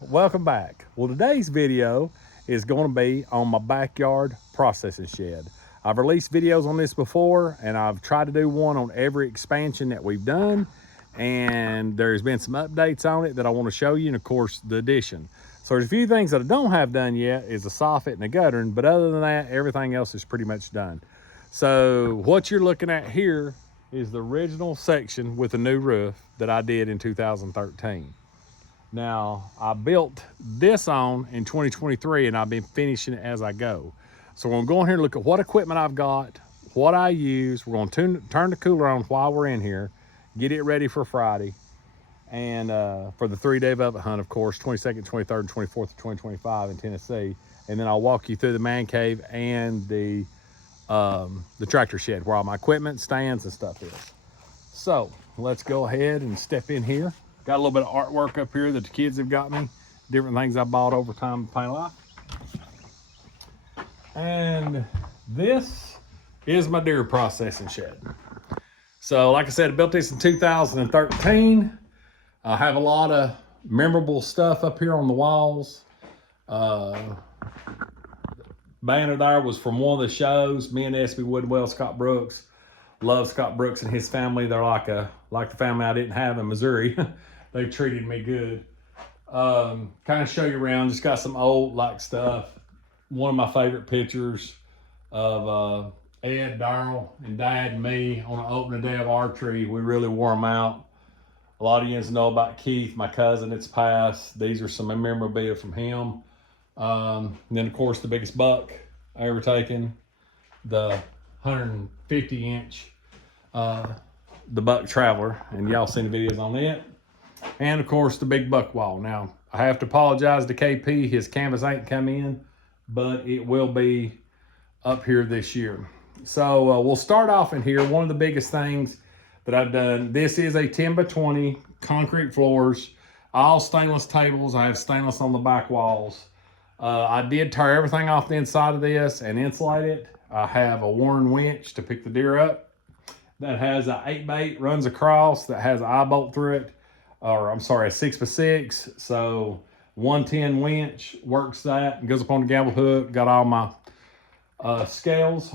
Welcome back. Well, today's video is going to be on my backyard processing shed. I've released videos on this before, and I've tried to do one on every expansion that we've done, and there's been some updates on it that I want to show you, and of course the addition. So there's a few things that I don't have done yet is the soffit and the guttering, but other than that, everything else is pretty much done. So what you're looking at here is the original section with the new roof that I did in 2013. Now, I built this on in 2023, and I've been finishing it as I go. So we're gonna go in here and look at what equipment I've got, what I use. We're gonna turn the cooler on while we're in here, get it ready for Friday, and for the 3-day velvet hunt, of course, 22nd, 23rd, and 24th of 2025 in Tennessee. And then I'll walk you through the man cave and the tractor shed where all my equipment, stands, and stuff is. So let's go ahead and step in here. Got a little bit of artwork up here that the kids have got me. Different things I bought over time in Paint Life. And this is my deer processing shed. So like I said, I built this in 2013. I have a lot of memorable stuff up here on the walls. Banner there was from one of the shows. Me and SB Woodwell, Scott Brooks. Love Scott Brooks and his family. They're like the family I didn't have in Missouri. They've treated me good. Kind of show you around. Just got some old stuff. One of my favorite pictures of Ed, Darrell, and Dad and me on the opening day of archery. We really wore them out. A lot of you know about Keith, my cousin that's passed. These are some memorabilia from him. And then of course the biggest buck I ever taken, the 150-inch the Buck Traveler, and y'all seen the videos on it. And of course the big buck wall. Now I have to apologize to KP, his canvas ain't come in, but it will be up here this year. So we'll start off in here. One of the biggest things that I've done, this is a 10x20 concrete floors, all stainless tables. I have stainless on the back walls. I did tear everything off the inside of this and insulate it. I have a Warren winch to pick the deer up that has a 8x8 runs across, that has an eye bolt through it, or I'm sorry, a 6x6. So 110 winch works that and goes up on the gavel hook. Got all my scales.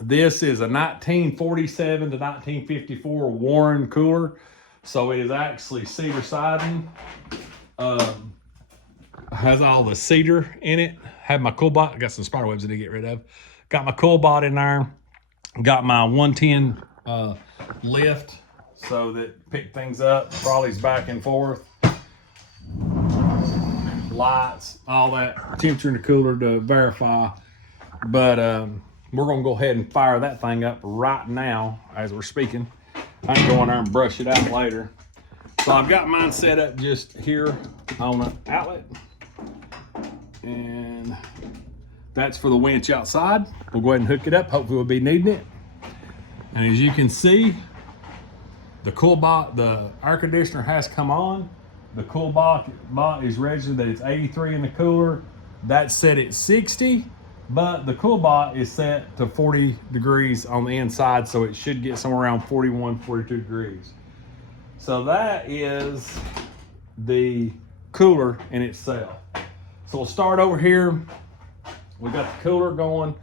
This is a 1947 to 1954 Warren cooler. So it is actually cedar siding. Has all the cedar in it. Have my Coolbot. I got some spider webs that I get rid of. Got my Coolbot in there. Got my 110 lift so that pick things up, trolleys back and forth, lights, all that, temperature in the cooler to verify. But we're gonna go ahead and fire that thing up right now as we're speaking. I can go in there and brush it out later. So I've got mine set up just here on an outlet, and that's for the winch outside. We'll go ahead and hook it up. Hopefully we'll be needing it. And as you can see, the Coolbot, the air conditioner has come on. The Coolbot is registered that it's 83 in the cooler. That's set at 60, but the Coolbot is set to 40 degrees on the inside, so it should get somewhere around 41, 42 degrees. So that is the cooler in itself. So we'll start over here. We got the cooler going.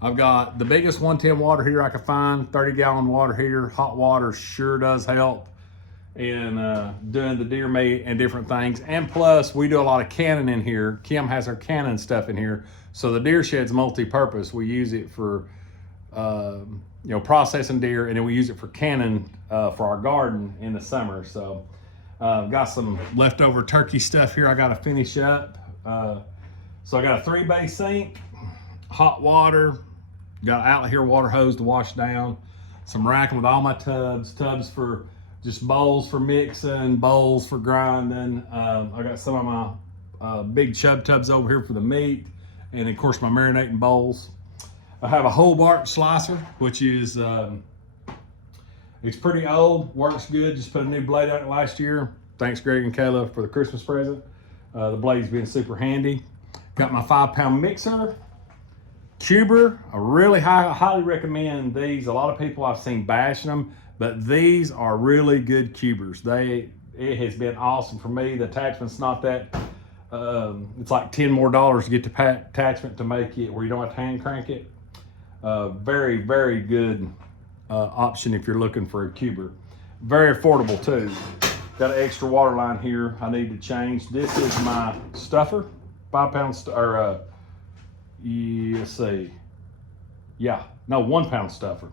I've got the biggest 110 water heater I could find, 30-gallon water heater. Hot water sure does help in doing the deer meat and different things. And plus, we do a lot of canning in here. Kim has her canning stuff in here. So the deer shed's multi-purpose. We use it for processing deer, and then we use it for canning for our garden in the summer. So got some leftover turkey stuff here I got to finish up. So I got a 3-bay sink, hot water, got an outlet here water hose to wash down, some racking with all my tubs for just bowls for mixing, bowls for grinding. I got some of my big chub tubs over here for the meat, and of course my marinating bowls. I have a Hobart slicer, which is it's pretty old, works good. Just put a new blade on it last year. Thanks Greg and Kayla for the Christmas present. The blade's been super handy. Got my 5-pound mixer, cuber. I really highly recommend these. A lot of people I've seen bashing them, but these are really good cubers. It has been awesome for me. The attachment's not that, it's like $10 more to get the attachment to make it where you don't have to hand crank it. Very, very good option if you're looking for a cuber. Very affordable too. Got an extra water line here I need to change. This is my stuffer, 5 pound, let's see. Yeah, no, 1 pound stuffer.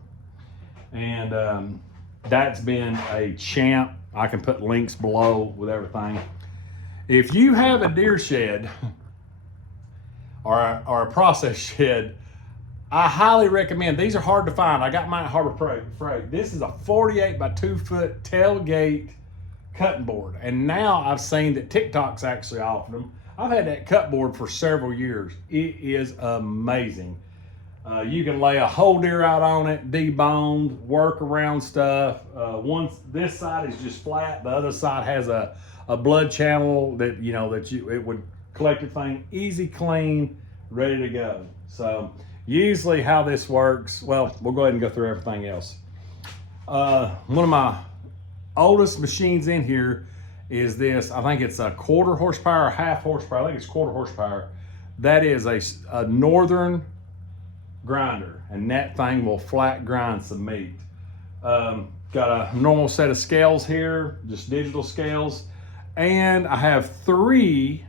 And that's been a champ. I can put links below with everything. If you have a deer shed or a process shed, I highly recommend. These are hard to find. I got mine at Harbor Freight. This is a 48 by 2 foot tailgate cutting board. And now I've seen that TikTok's actually offered them. I've had that cut board for several years. It is amazing. You can lay a whole deer out on it, deboned, work around stuff. This side is just flat. The other side has a blood channel that, it would collect your thing. Easy, clean, ready to go. So usually how this works, well, we'll go ahead and go through everything else. One of my oldest machines in here is this. I think it's a 1/4 horsepower or 1/2 horsepower. I think it's 1/4 horsepower. That is a Northern grinder, and that thing will flat grind some meat. Got a normal set of scales here, just digital scales. And I have 3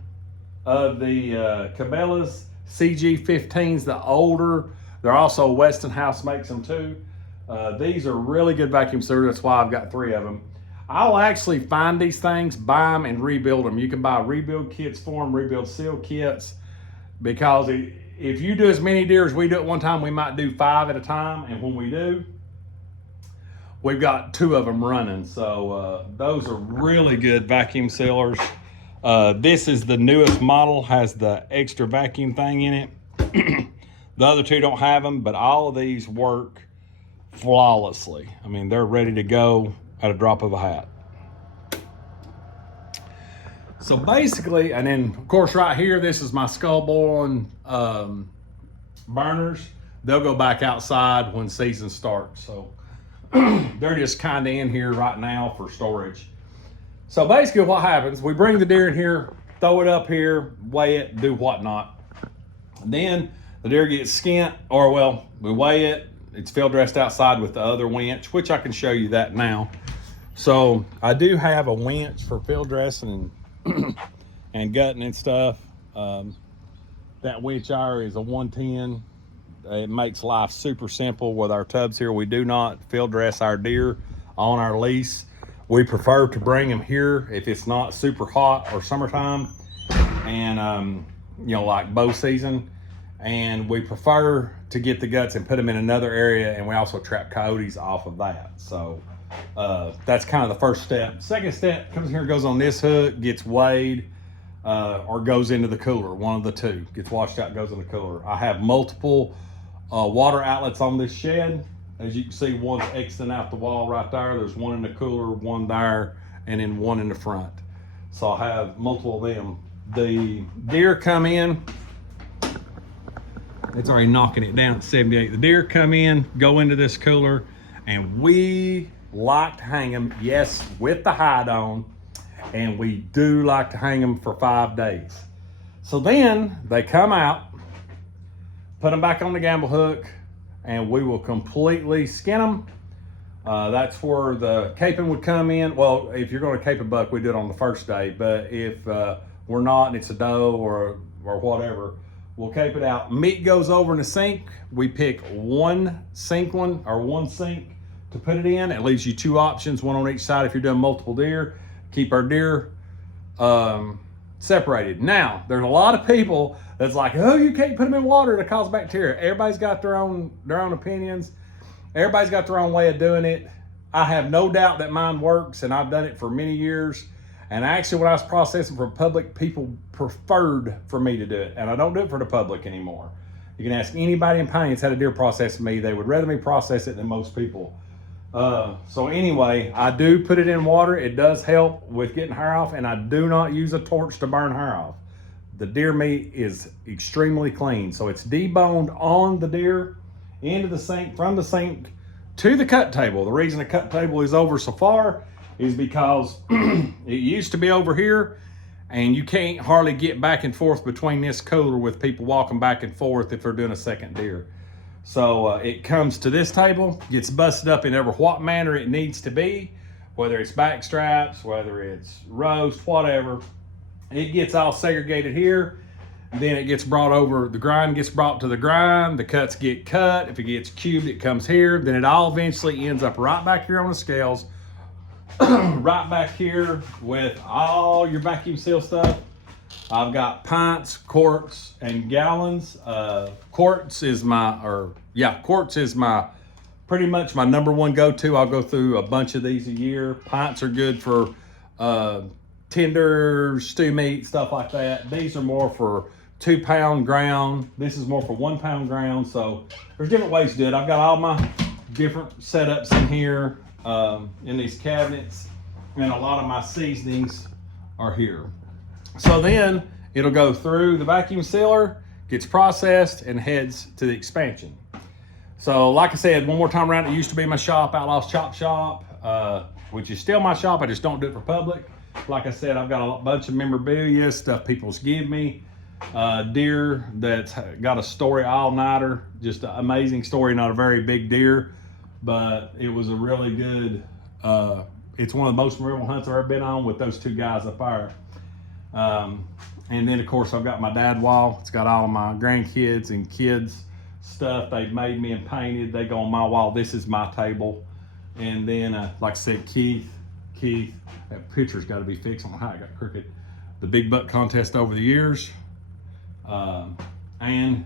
of the Cabela's CG15s, the older. They're also Westinghouse makes them too. These are really good vacuum sealers. That's why I've got 3 of them. I'll actually find these things, buy them, and rebuild them. You can buy rebuild kits for them, rebuild seal kits, because if you do as many deer as we do at one time, we might do 5 at a time. And when we do, we've got 2 of them running. So those are really good vacuum sealers. This is the newest model, has the extra vacuum thing in it. The other 2 don't have them, but all of these work flawlessly. I mean, they're ready to go at a drop of a hat. So basically, and then of course right here, this is my skull boiling burners. They'll go back outside when season starts. So they're just kind of in here right now for storage. So basically what happens, we bring the deer in here, throw it up here, weigh it, do whatnot. And then the deer gets skint, or well, we weigh it, it's field dressed outside with the other winch, which I can show you that now. So I do have a winch for field dressing and gutting and stuff. That winch hour is a 110. It makes life super simple with our tubs here. We do not field dress our deer on our lease. We prefer to bring them here if it's not super hot or summertime and like bow season. And we prefer to get the guts and put them in another area, and we also trap coyotes off of that. So that's kind of the first step. Second step, comes here, goes on this hook, gets weighed, or goes into the cooler. One of the 2 gets washed out, goes in the cooler. I have multiple water outlets on this shed. As you can see, one's exiting out the wall right there. There's one in the cooler, one there, and then one in the front. So I have multiple of them. The deer come in. It's already knocking it down at 78. The deer come in, go into this cooler, and we like to hang them, yes, with the hide on, and we do like to hang them for 5 days. So then they come out, put them back on the gamble hook, and we will completely skin them. That's where the caping would come in. Well, if you're going to cape a buck, we do it on the first day, but if we're not and it's a doe or whatever, we'll cape it out. Meat goes over in the sink. We pick one sink to put it in. It leaves you 2 options, one on each side if you're doing multiple deer. Keep our deer separated. Now, there's a lot of people that's like, oh, you can't put them in water to cause bacteria. Everybody's got their own opinions. Everybody's got their own way of doing it. I have no doubt that mine works, and I've done it for many years. And actually, when I was processing for public, people preferred for me to do it. And I don't do it for the public anymore. You can ask anybody in Pine that's had a deer process with me. They would rather me process it than most people. So anyway, I do put it in water. It does help with getting hair off, and I do not use a torch to burn hair off. The deer meat is extremely clean. So it's deboned on the deer, into the sink, from the sink to the cut table. The reason the cut table is over so far is because it used to be over here, and you can't hardly get back and forth between this cooler with people walking back and forth if they're doing a second deer. So it comes to this table, gets busted up in ever what manner it needs to be, whether it's back straps, whether it's roast, whatever. It gets all segregated here. Then it gets brought over, the grind gets brought to the grind, the cuts get cut. If it gets cubed, it comes here. Then it all eventually ends up right back here on the scales, right back here with all your vacuum seal stuff. I've got pints, quarts, and gallons. Quarts is my pretty much my number one go-to. I'll go through a bunch of these a year. Pints are good for tenders, stew meat, stuff like that. These are more for 2 pound ground. This is more for 1 pound ground. So there's different ways to do it. I've got all my different setups in here in these cabinets, and a lot of my seasonings are here. So then it'll go through the vacuum sealer, gets processed, and heads to the expansion. So like I said, one more time around, it used to be my shop, Outlaws Chop Shop, which is still my shop. I just don't do it for public. Like I said, I've got a bunch of memorabilia, stuff people's give me. Deer that's got a story all-nighter, just an amazing story, not a very big deer, but it was a really good, it's one of the most memorable hunts I've ever been on with those two guys up there. And then of course I've got my dad wall. It's got all of my grandkids and kids stuff they've made me and painted. They go on my wall. This is my table. And then like I said, Keith, that picture's got to be fixed. I don't know how I got crooked. The big buck contest over the years. And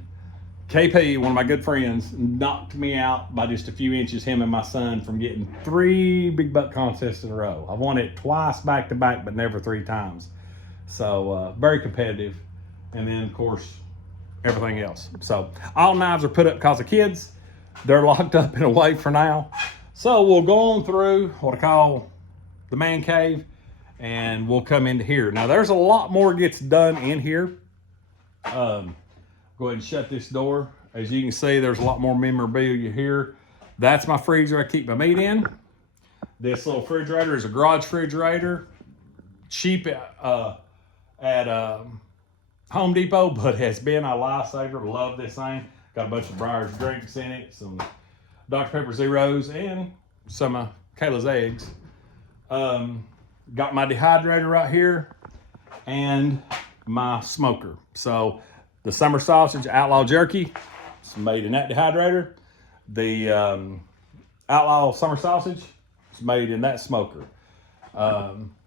KP, one of my good friends, knocked me out by just a few inches, him and my son, from getting 3 big buck contests in a row. I won it twice back to back, but never 3 times. So very competitive. And then of course, everything else. So all knives are put up because of kids. They're locked up in a way for now. So we'll go on through what I call the man cave, and we'll come into here. Now there's a lot more gets done in here. Go ahead and shut this door. As you can see, there's a lot more memorabilia here. That's my freezer I keep my meat in. This little refrigerator is a garage refrigerator. Cheap at Home Depot, but has been a lifesaver. Love this thing. Got a bunch of Breyers drinks in it, some Dr. Pepper Zeros, and some of Kayla's eggs. Got my dehydrator right here and my smoker. So the summer sausage Outlaw jerky is made in that dehydrator. The Outlaw summer sausage is made in that smoker.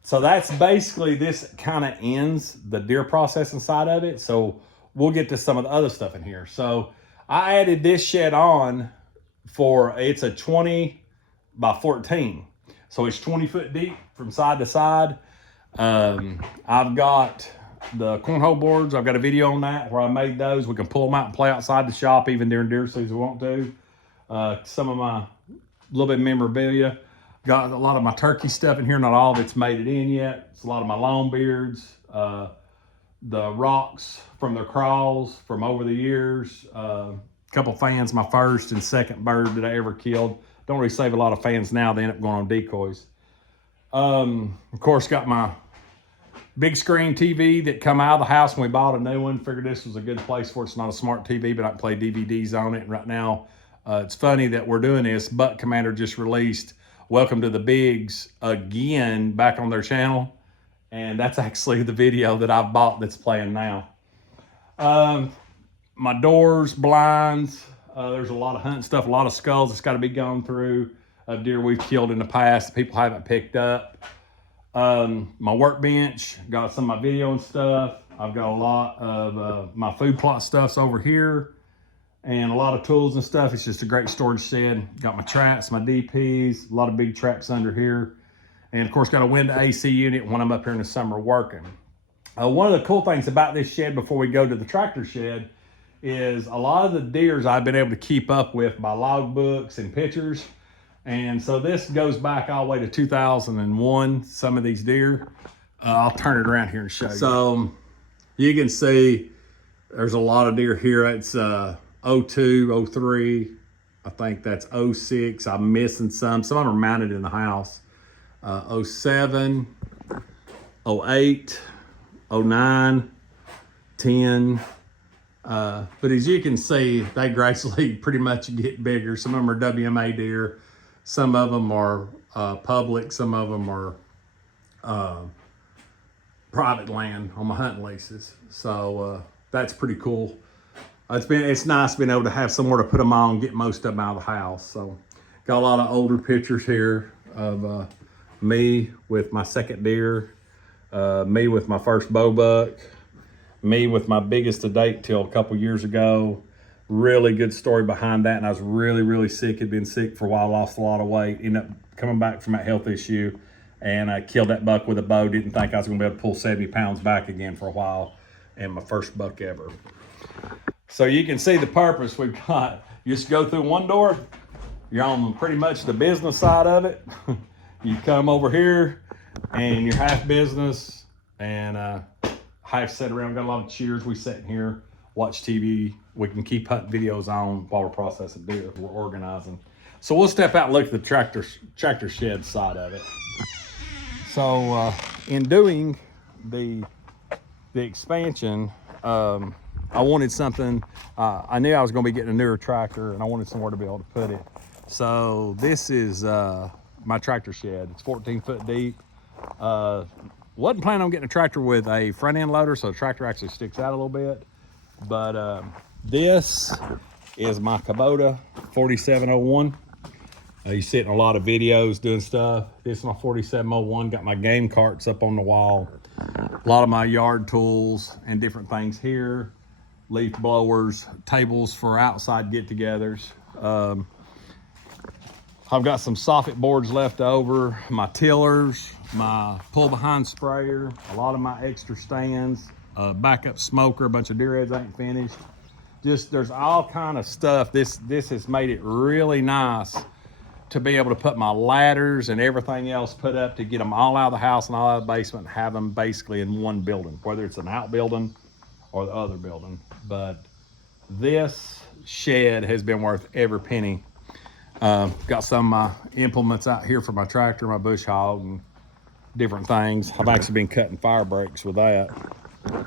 So that's basically, this kind of ends the deer processing side of it. So we'll get to some of the other stuff in here. So I added this shed on for, it's a 20 by 14. So it's 20 foot deep from side to side. I've got the cornhole boards. I've got a video on that where I made those. We can pull them out and play outside the shop even during deer season if we want to. Some of my little bit of memorabilia. Got a lot of my turkey stuff in here. Not all of it's made it in yet. It's a lot of my long beards, the rocks from their crawls from over the years. A couple fans, my first and second bird that I ever killed. Don't really save a lot of fans now. They end up going on decoys. Of course, got my big screen TV that come out of the house when we bought a new one. Figured this was a good place for it. It's not a smart TV, but I can play DVDs on it. And right now, it's funny that we're doing this. Buck Commander just released Welcome to the Bigs again back on their channel. And that's actually the video that I've bought that's playing now. My doors, blinds, there's a lot of hunting stuff, a lot of skulls that's got to be gone through of deer we've killed in the past that people haven't picked up. My workbench, got some of my video and stuff. I've got a lot of my food plot stuffs over here and a lot of tools and stuff. It's just a great storage shed. Got my traps, my DPs, a lot of big traps under here. And of course got a window AC unit when I'm up here in the summer working. One of the cool things about this shed before we go to the tractor shed is a lot of the deers I've been able to keep up with by log books and pictures. And so this goes back all the way to 2001, some of these deer. I'll turn it around here and show you. So you can see there's a lot of deer here. It's 02, 03, I think that's 06. I'm missing some. Some of them are mounted in the house. 07, 08, 09, 10. But as you can see, they gradually pretty much get bigger. Some of them are WMA deer. Some of them are public. Some of them are private land on my hunting leases. So that's pretty cool. It's nice being able to have somewhere to put them on, get most of them out of the house. So got a lot of older pictures here of me with my second deer, me with my first bow buck, me with my biggest to date till a couple years ago. Really good story behind that. And I was really sick. Had been sick for a while, lost a lot of weight, ended up coming back from that health issue. And I killed that buck with a bow. Didn't think I was gonna be able to pull 70 pounds back again for a while. And my first buck ever. So you can see the purpose we've got. You just go through one door, you're on pretty much the business side of it. You come over here and you're half business and half sit around. Got a lot of chairs. We sit in here, watch TV. We can keep hunting videos on while we're processing deer. We're organizing. So we'll step out and look at the tractor shed side of it. So in doing the expansion, I wanted something, I knew I was gonna be getting a newer tractor and I wanted somewhere to be able to put it. So this is my tractor shed. It's 14 foot deep. Wasn't planning on getting a tractor with a front end loader, so the tractor actually sticks out a little bit. But this is my Kubota 4701. You see it in a lot of videos doing stuff. This is my 4701, got my game carts up on the wall. A lot of my yard tools and different things here. Leaf blowers, tables for outside get-togethers. I've got some soffit boards left over, my tillers, my pull-behind sprayer, a lot of my extra stands, a backup smoker, a bunch of deer heads I ain't finished. Just, there's all kind of stuff. This has made it really nice to be able to put my ladders and everything else put up to get them all out of the house and all out of the basement and have them basically in one building, whether it's an outbuilding or the other building. But this shed has been worth every penny. Got some of my implements out here for my tractor, my bush hog, and different things. I've actually been cutting fire breaks with that.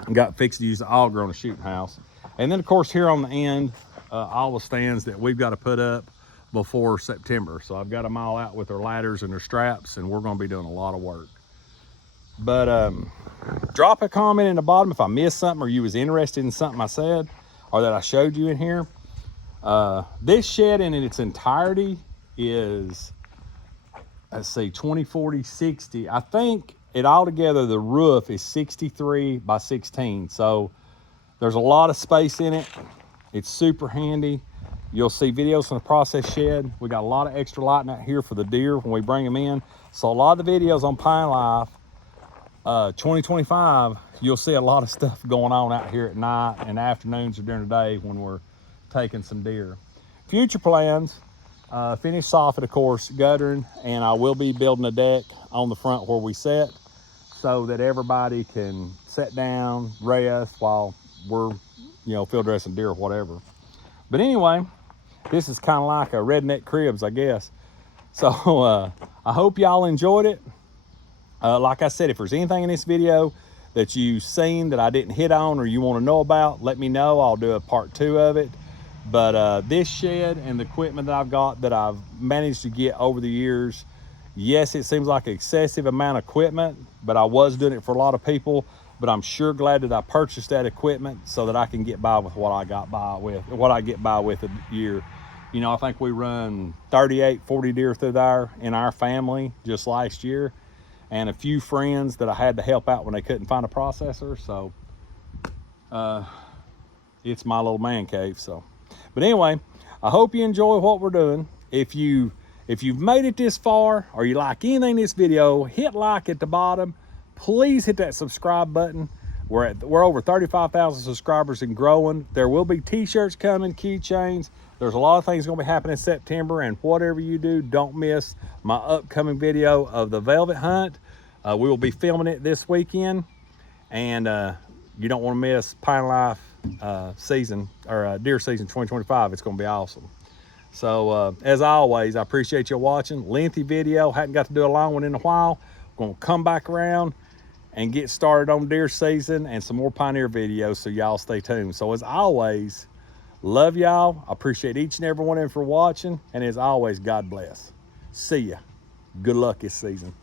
And got fixed to use the auger on a shooting house. And then of course here on the end, all the stands that we've got to put up before September. So I've got them all out with their ladders and their straps, and we're going to be doing a lot of work. But drop a comment in the bottom if I missed something or you was interested in something I said or that I showed you in here. This shed in its entirety is, let's see, 20, 40, 60. I think it all together, the roof is 63 by 16. So there's a lot of space in it. It's super handy. You'll see videos from the process shed. We got a lot of extra lighting out here for the deer when we bring them in. So a lot of the videos on Pine Life 2025, you'll see a lot of stuff going on out here at night and afternoons or during the day when we're taking some deer. Future plans, finish soffit, of course, guttering, and I will be building a deck on the front where we sit so that everybody can sit down, rest while we're, field dressing deer or whatever. But anyway, this is kind of like a redneck cribs, I guess. So I hope y'all enjoyed it. Like I said, if there's anything in this video that you've seen that I didn't hit on or you want to know about, let me know. I'll do a part 2 of it. But this shed and the equipment that I've got that I've managed to get over the years, yes, it seems like an excessive amount of equipment, but I was doing it for a lot of people. But I'm sure glad that I purchased that equipment so that I can get by with what I get by with a year. I think we run 38, 40 deer through there in our family just last year, and a few friends that I had to help out when they couldn't find a processor. So it's my little man cave. So, but anyway, I hope you enjoy what we're doing. If you've made it this far or you like anything in this video, hit like at the bottom. Please hit that subscribe button. We're over 35,000 subscribers and growing. There will be t-shirts coming, keychains. There's a lot of things going to be happening in September, and whatever you do, don't miss my upcoming video of the velvet hunt. We will be filming it this weekend, and you don't want to miss Pine Life season or deer season 2025. It's going to be awesome. So as always, I appreciate you watching. Lengthy video, hadn't got to do a long one in a while. Gonna come back around and get started on deer season and some more Pioneer videos, so y'all stay tuned. So as always, love y'all. I appreciate each and every one of you for watching, and as always, God bless. See ya. Good luck this season.